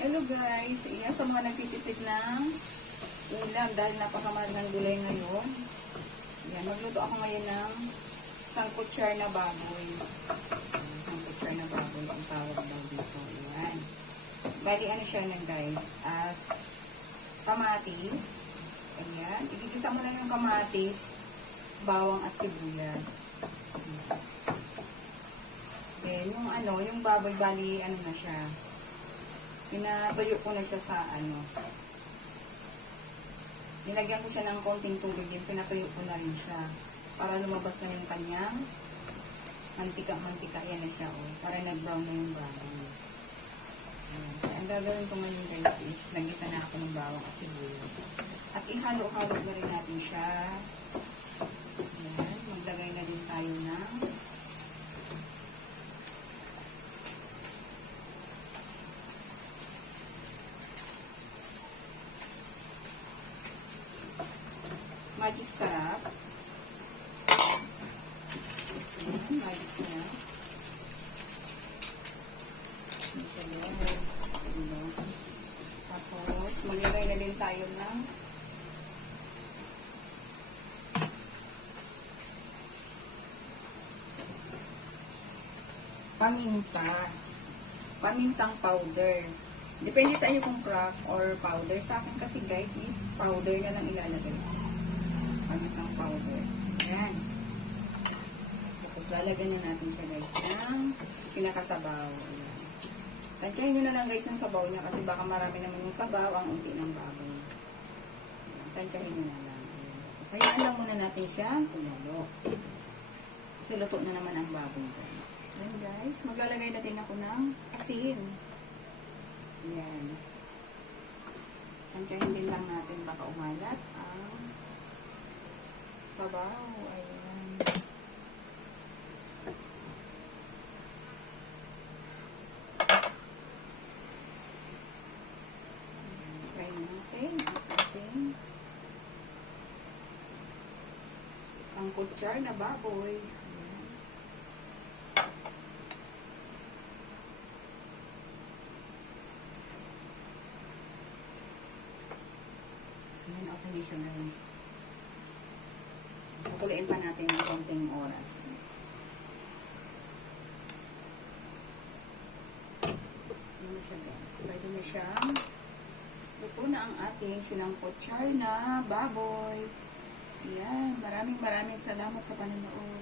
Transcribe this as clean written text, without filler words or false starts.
Hello guys, iyan sa mga nagtitipid ng ulam dahil napakamahal ng gulay ngayon. Yan, magluto ako ngayon ng sangkutsar na baboy. Sangkutsar na baboy ang tawag daw dito. Yan. Bali ano siya nun guys, as kamatis. Ayan, igigisa mo na yung kamatis, bawang at sibuyas. Then yung yung baboy bali ano na siya. Pinatuyo ko na siya sa nilagyan ko siya ng konting tubig din, pinatuyo ko na rin siya para lumabas na yung kanyang mantika, yan na siya, para nag-brown na yung baboy. Ang gagawin ko ngayon guys is nagisa na ako ng bawang at sibuyas at ihalo-halo na rin natin siya. Ayan, maglagay na din tayo ng magic sarap. Ayan, magic sarap. Tapos, maglagay na din tayo ng pamintang powder. Depende sa inyo kung crack or powder. Sa akin kasi guys is powder na lang ilalagay. Pamintang powder. Ayan. Tapos lalagyan na natin siya guys ng pinakasabaw. Ayan. Tansyahin nyo na lang guys yung sabaw niya kasi baka marami naman yung sabaw ang unti ng baboy. Tansyahin nyo na lang. Tapos hayaan lang muna natin siya kumalo. Kasi luto na naman ang baboy guys. Ayan guys. Maglalagay na din ako ng asin. Ayan. Tansyahin din lang natin baka umalat ang sabaw. Ayan. Try natin ating isang kutsar na baboy. Ayan. Ayan, okay na siya guys. Kukuliin pa natin ng konting oras. Ayan na siya guys. Pwede na siyang luto na ang ating sinangkutsar na baboy. Ayan. Maraming salamat sa panonood.